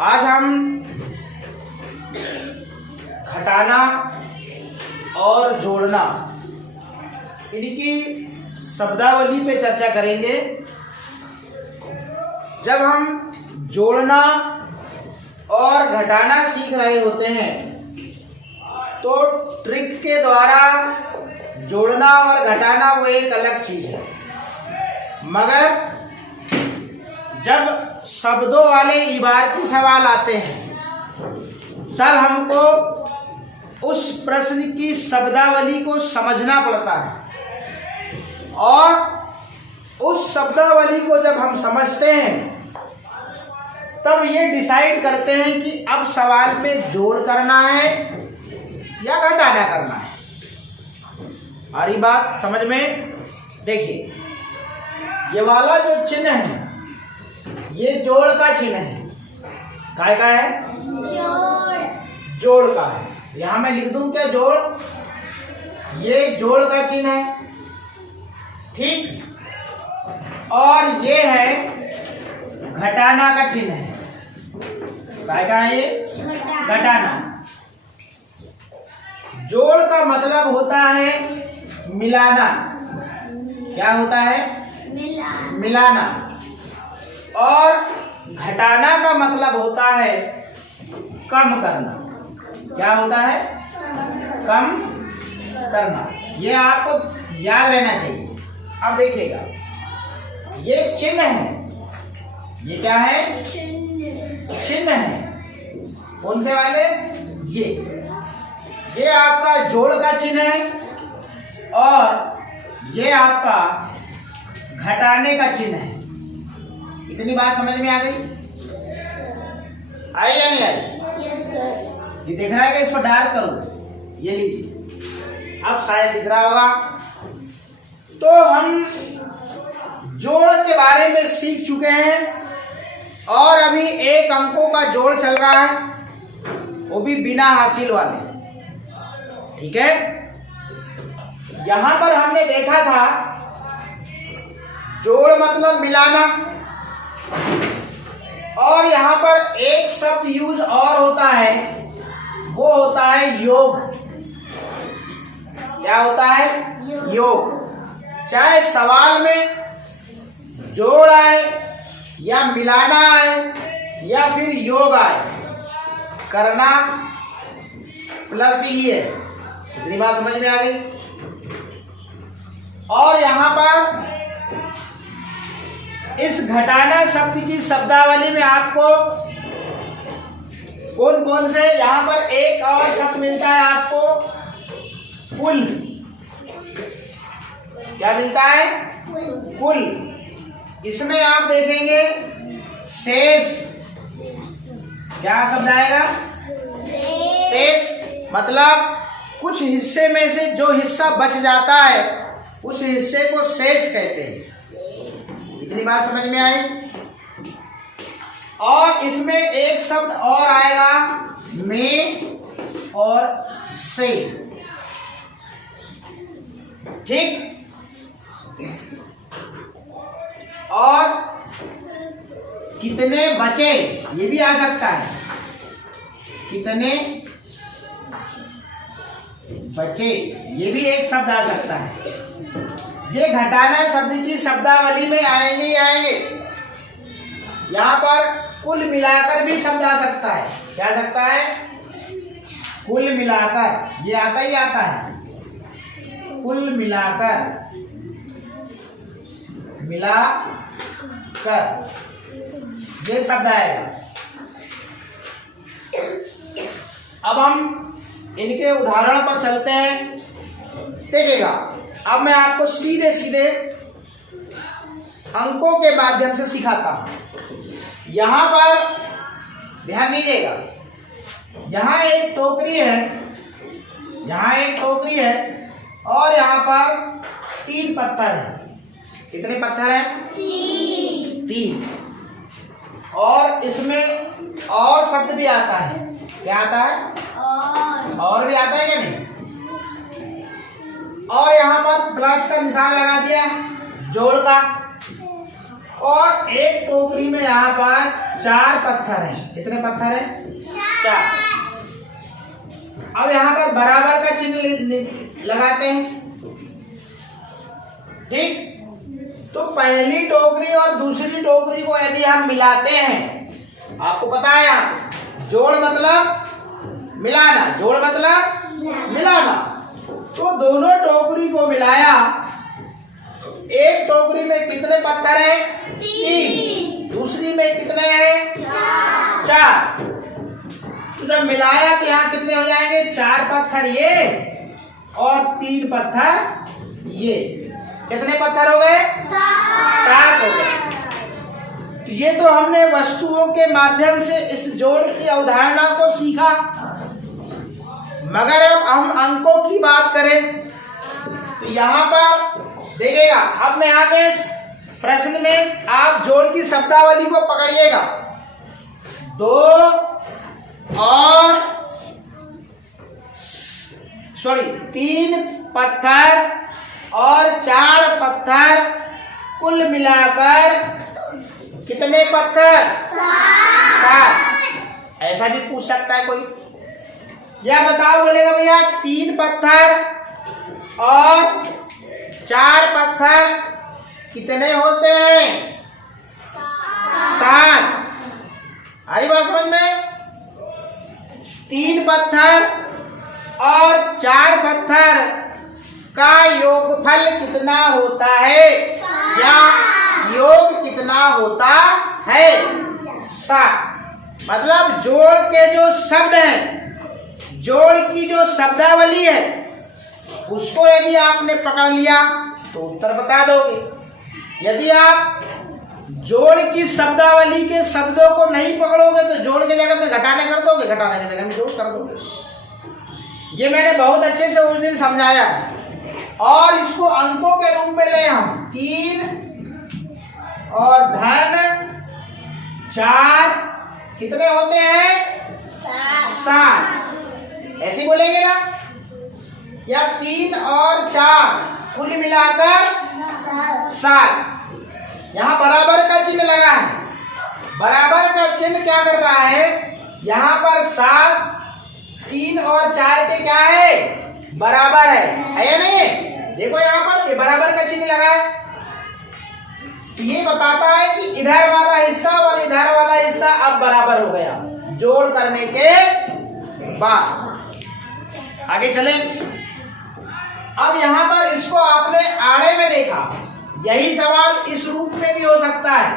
आज हम घटाना और जोड़ना इनकी शब्दावली पे चर्चा करेंगे। जब हम जोड़ना और घटाना सीख रहे होते हैं तो ट्रिक के द्वारा जोड़ना और घटाना वो एक अलग चीज है, मगर जब शब्दों वाले इबारती सवाल आते हैं तब हमको उस प्रश्न की शब्दावली को समझना पड़ता है और उस शब्दावली को जब हम समझते हैं तब ये डिसाइड करते हैं कि अब सवाल में जोड़ करना है या घटाना करना है। आ रही बात समझ में? देखिए, ये वाला जो चिन्ह है ये जोड़ का चिन्ह है। काय का है? जोड़ का है। यहां मैं लिख दूं क्या जोड़? ये जोड़ का चिन्ह है, ठीक। और ये है घटाना का चिन्ह है। काय का है ये? घटाना। जोड़ का मतलब होता है मिलाना। क्या होता है? मिलाना। और घटाना का मतलब होता है कम करना। क्या होता है? कम करना। ये आपको याद रहना चाहिए। अब देखिएगा, ये चिन्ह है। ये क्या है? चिन्ह है। कौन से वाले? ये आपका जोड़ का चिन्ह है और ये आपका घटाने का चिन्ह है। इतनी बात समझ में आ गई? आई या नहीं आई? Yes sir. ये दिख रहा है कि इसको डार्क करूं? ये लीजिए, अब शायद दिख रहा होगा। तो हम जोड़ के बारे में सीख चुके हैं और अभी एक अंकों का जोड़ चल रहा है, वो भी बिना हासिल वाले। ठीक है। यहां पर हमने देखा था जोड़ मतलब मिलाना, और यहां पर एक शब्द यूज और होता है, वो होता है योग। क्या होता है? योग। चाहे सवाल में जोड़ आए या मिलाना आए या फिर योग आए, करना प्लस ही है। इतनी बात समझ में आ गई? और यहां पर इस घटाना शब्द की शब्दावली में आपको कौन कौन से, यहां पर एक और शब्द मिलता है आपको, कुल। क्या मिलता है? कुल। इसमें आप देखेंगे शेष। क्या शब्द आएगा? शेष। मतलब कुछ हिस्से में से जो हिस्सा बच जाता है उस हिस्से को शेष कहते हैं। इतनी बात समझ में आई? और इसमें एक शब्द और आएगा, में और से। ठीक। और कितने बचे, ये भी आ सकता है। कितने बचे, ये भी एक शब्द आ सकता है। ये घटाना शब्द की शब्दावली में आएंगे ही आएंगे। यहां पर कुल मिलाकर भी शब्द आ सकता है। क्या आ सकता है? कुल मिलाकर। ये आता ही आता है। कुल मिलाकर, मिला कर, ये शब्द आएगा। अब हम इनके उदाहरण पर चलते हैं। देखिएगा, अब मैं आपको सीधे सीधे अंकों के माध्यम से सिखाता हूं। यहां पर ध्यान दीजिएगा, यहां एक टोकरी है, यहां एक टोकरी है और यहां पर 3 पत्थर हैं। कितने पत्थर हैं? 3। और इसमें और शब्द भी आता है। क्या आता है? और भी आता है क्या नहीं? और यहां पर प्लस का निशान लगा दिया जोड़ का। और एक टोकरी में यहाँ पर 4 पत्थर हैं। कितने पत्थर हैं? 4। अब यहाँ पर बराबर का चिन्ह लगाते हैं। ठीक, तो पहली टोकरी और दूसरी टोकरी को यदि हम मिलाते हैं, आपको पता है जोड़ मतलब मिलाना, जोड़ मतलब मिलाना, तो दोनों टोकरी को मिलाया। एक टोकरी में कितने पत्थर हैं? 3। दूसरी में कितने हैं? 4। तो जब मिलाया तो यहाँ कितने हो जाएंगे? 4 पत्थर ये और 3 पत्थर ये। कितने पत्थर हो गए? 7 हो गए। तो ये तो हमने वस्तुओं के माध्यम से इस जोड़ की अवधारणा को सीखा। मगर अब हम अंकों की बात करें तो यहाँ पर देखिएगा, अब मैं यहाँ पे प्रश्न में आप जोड़ की शब्दावली को पकड़िएगा। 3 पत्थर और 4 पत्थर, कुल मिलाकर कितने पत्थर? 7। ऐसा भी पूछ सकता है कोई, या बताओ, बोलेगा भैया 3 पत्थर और 4 पत्थर कितने होते हैं? 7। आ रही बात समझ में? 3 पत्थर और 4 पत्थर का योगफल कितना होता है, या योग कितना होता है? 7। मतलब जोड़ के जो शब्द हैं, जोड़ की जो शब्दावली है, उसको यदि आपने पकड़ लिया तो उत्तर बता दोगे। यदि आप जोड़ की शब्दावली के शब्दों को नहीं पकड़ोगे तो जोड़ के जगह पे घटाने कर दोगे, घटाने की जगह में जोड़ कर दोगे। ये मैंने बहुत अच्छे से उस दिन समझाया है। और इसको अंकों के रूप में ले हम 3 और धन 4 कितने होते हैं? 7। ऐसे बोलेंगे ना, या 3 और 4 कुल मिलाकर 7। यहाँ बराबर का चिन्ह लगा है। बराबर का चिन्ह क्या कर रहा है? यहाँ पर 7 3 और 4 के क्या है? बराबर है या नहीं? देखो यहाँ पर ये बराबर का चिन्ह लगा है, तो ये बताता है कि इधर वाला हिस्सा और इधर वाला हिस्सा अब बराबर हो गया जोड़ करने के बाद। आगे चलें। अब यहाँ पर इसको आपने आड़े में देखा, यही सवाल इस रूप में भी हो सकता है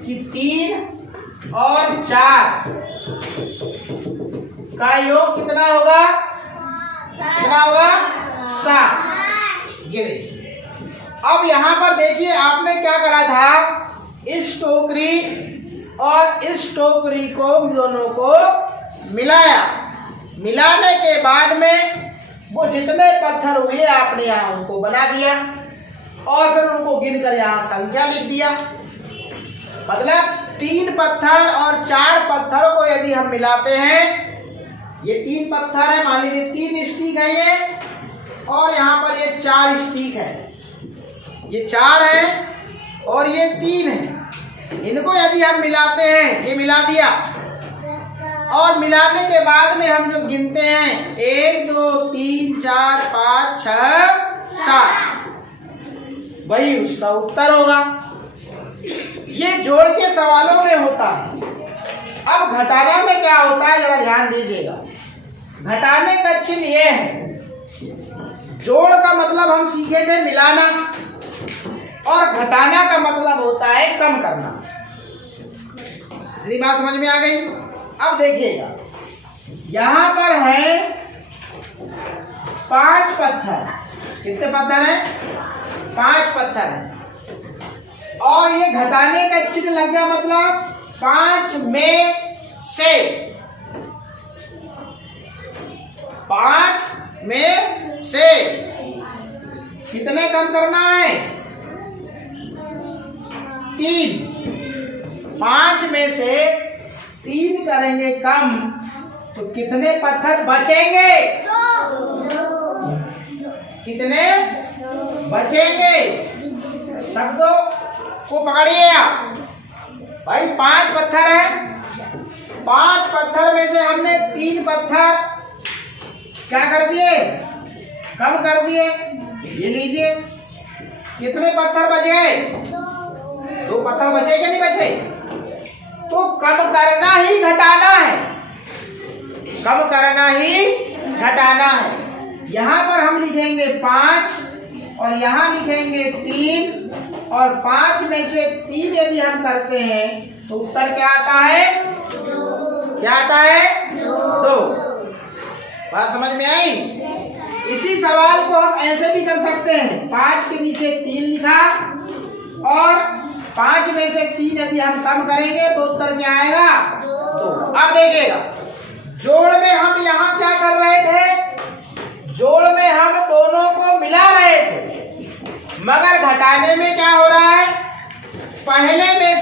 कि 3 और 4 का योग कितना होगा? कितना होगा? 7। ये देखिए, अब यहाँ पर देखिए आपने क्या करा था, इस टोकरी और इस टोकरी को दोनों को मिलाया। मिलाने के बाद में वो जितने पत्थर हुए आपने यहाँ उनको बना दिया और फिर उनको गिनकर यहाँ संख्या लिख दिया। मतलब 3 पत्थर और 4 पत्थरों को यदि हम मिलाते हैं, ये 3 पत्थर है, मान लीजिए 3 स्टिक है ये, और यहाँ पर ये 4 स्टिक है, ये 4 है और ये 3 है। इनको यदि हम मिलाते हैं, ये मिला दिया, और मिलाने के बाद में हम जो गिनते हैं 1 2 3 4 5 6 7, वही उसका उत्तर होगा। ये जोड़ के सवालों में होता है। अब घटाना में क्या होता है, जरा ध्यान दीजिएगा। घटाने का चिन्ह ये है, जोड़ का मतलब हम सीखे थे मिलाना, और घटाना का मतलब होता है कम करना। यदि बात समझ में आ गई? अब देखिएगा, यहां पर है 5 पत्थर। कितने पत्थर हैं? 5 पत्थर हैं। और ये घटाने का चिन्ह लग गया, मतलब 5 में से, 5 में से कितने कम करना है? 3। 5 में से 3 करेंगे कम तो कितने पत्थर बचेंगे? कितने बचेंगे? सब दो को पकड़िए आप। भाई 5 पत्थर है, 5 पत्थर में से हमने 3 पत्थर क्या कर दिए, कम कर दिए। ये लीजिए, कितने पत्थर बच गए, 2 पत्थर बचे कि नहीं बचे। तो कम करना ही घटाना है, कम करना ही घटाना है। यहां पर हम लिखेंगे 5 और यहां लिखेंगे 3 और 5 में से 3 यदि हम करते हैं तो उत्तर क्या आता है, क्या आता है, 2। बात समझ में आई। इसी सवाल को हम ऐसे भी कर सकते हैं, 5 के नीचे 3 लिखा और 5 में से 3 यदि हम कम करेंगे तो उत्तर क्या आएगा, 2। अब देखिएगा, जोड़ में हम यहाँ क्या कर रहे थे, जोड़ में हम दोनों को मिला रहे थे, मगर घटाने में क्या हो रहा है, पहले में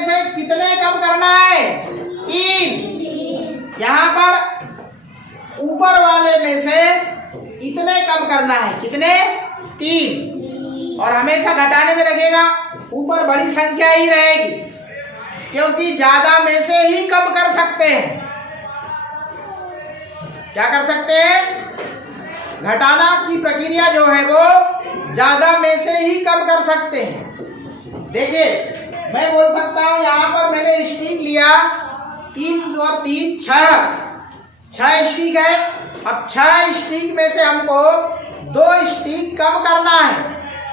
से कितने कम करना है, 3। यहाँ पर ऊपर वाले में से इतने कम करना है, कितने, 3। और हमेशा घटाने में रखेगा, ऊपर बड़ी संख्या ही रहेगी, क्योंकि ज्यादा में से ही कम कर सकते हैं। क्या कर सकते हैं, घटाना की प्रक्रिया जो है वो ज्यादा में से ही कम कर सकते हैं। देखिए, मैं बोल सकता हूं यहाँ पर मैंने स्टिक लिया 3 और 3 6 स्टिक है। अब 6 स्टिक में से हमको 2 स्टिक कम करना है,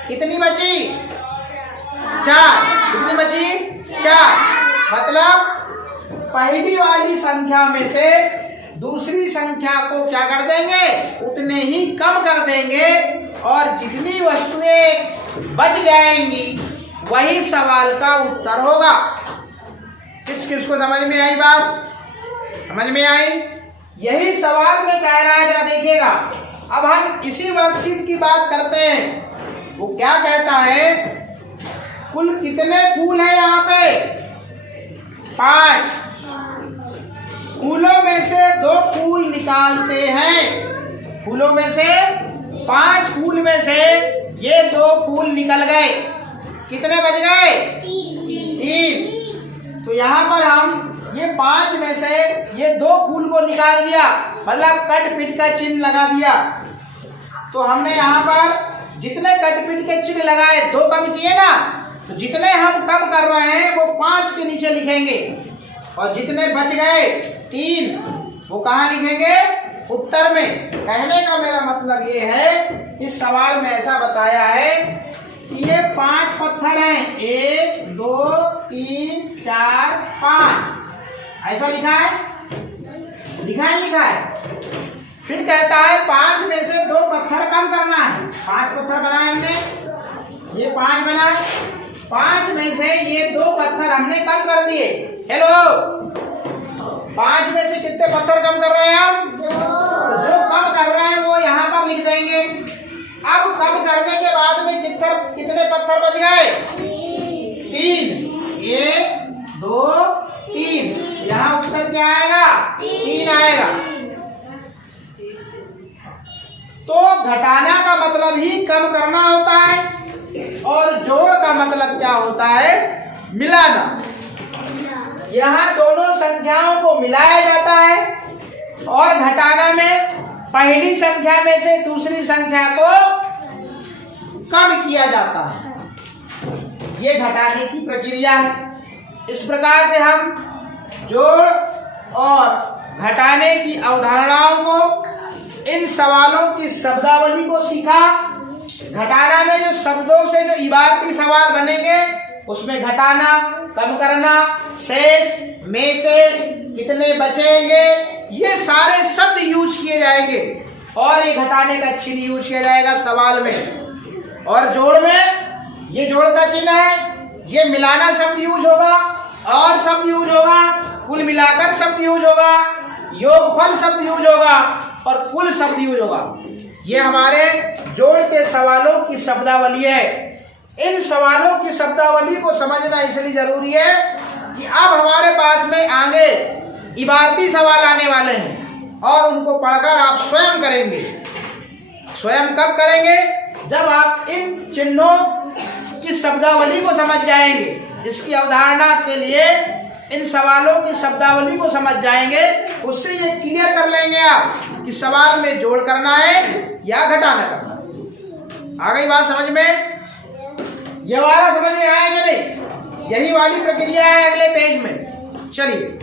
कितनी बची, 4। कितनी बची, 4। मतलब पहली वाली संख्या में से दूसरी संख्या को क्या कर देंगे, उतने ही कम कर देंगे और जितनी वस्तुएं बच जाएंगी वही सवाल का उत्तर होगा। किस किस को समझ में आई बात, समझ में आई। यही सवाल में कह रहा है, जरा देखिएगा। अब हम इसी वर्कशीट की बात करते हैं। वो क्या कहता है, कुल कितने फूल है यहाँ पे, 5। फूलों में से 2 फूल निकालते हैं, फूलों में से 5 फूल में से ये 2 फूल निकल गए, कितने बच गए, 3। तो यहाँ पर हम ये 5 में से ये 2 फूल को निकाल दिया, मतलब कट पिट का चिन्ह लगा दिया। तो हमने यहाँ पर जितने कट पिट के चिन्ह लगाए 2 कम किए ना, तो जितने हम कम कर रहे हैं वो 5 के नीचे लिखेंगे और जितने बच गए 3 वो कहाँ लिखेंगे, उत्तर में। कहने का मेरा मतलब ये है, इस सवाल में ऐसा बताया है कि ये 5 पत्थर हैं, 1 2 3 4 5, ऐसा लिखा है, लिखा है। फिर कहता है 5 में से 2 पत्थर कम करना है। 5 पत्थर बनाए हमने, ये 5 बना, 5 में से ये 2 पत्थर हमने कम कर दिए। हेलो, 5 में से कितने पत्थर कम कर रहे हैं हम, तो जो कम कर रहे हैं वो यहाँ पर लिख देंगे। अब कम करने के बाद में कितने पत्थर बच गए, 3। 1 2 3, यहाँ उत्तर क्या आएगा, 3 आएगा। तो घटाना का मतलब ही कम करना होता है और जोड़ का मतलब क्या होता है, मिलाना। यहाँ दोनों संख्याओं को मिलाया जाता है और घटाना में पहली संख्या में से दूसरी संख्या को कम किया जाता है। ये घटाने की प्रक्रिया है। इस प्रकार से हम जोड़ और घटाने की अवधारणाओं को, इन सवालों की शब्दावली को सीखा। घटाना में जो शब्दों से जो इबारती सवाल बनेंगे उसमें घटाना, कम करना, शेष, में से, कितने बचेंगे, ये सारे शब्द यूज किए जाएंगे और ये घटाने का चिन्ह यूज किया जाएगा सवाल में। और जोड़ में ये जोड़ का चिन्ह है, ये मिलाना शब्द यूज होगा और शब्द यूज होगा, कुल मिलाकर शब्द यूज होगा, योगफल शब्द यूज होगा और कुल शब्द यूज होगा। ये हमारे जोड़ के सवालों की शब्दावली है। इन सवालों की शब्दावली को समझना इसलिए जरूरी है कि अब हमारे पास में आगे इबारती सवाल आने वाले हैं और उनको पढ़कर आप स्वयं करेंगे। स्वयं कब करेंगे, जब आप इन चिन्हों की शब्दावली को समझ जाएंगे, इसकी अवधारणा के लिए इन सवालों की शब्दावली को समझ जाएंगे, उससे ये क्लियर कर लेंगे आप कि सवाल में जोड़ करना है या घटाना करना है। आ गई बात समझ में? ये वाला समझ में आया कि नहीं? यही वाली प्रक्रिया है अगले पेज में। चलिए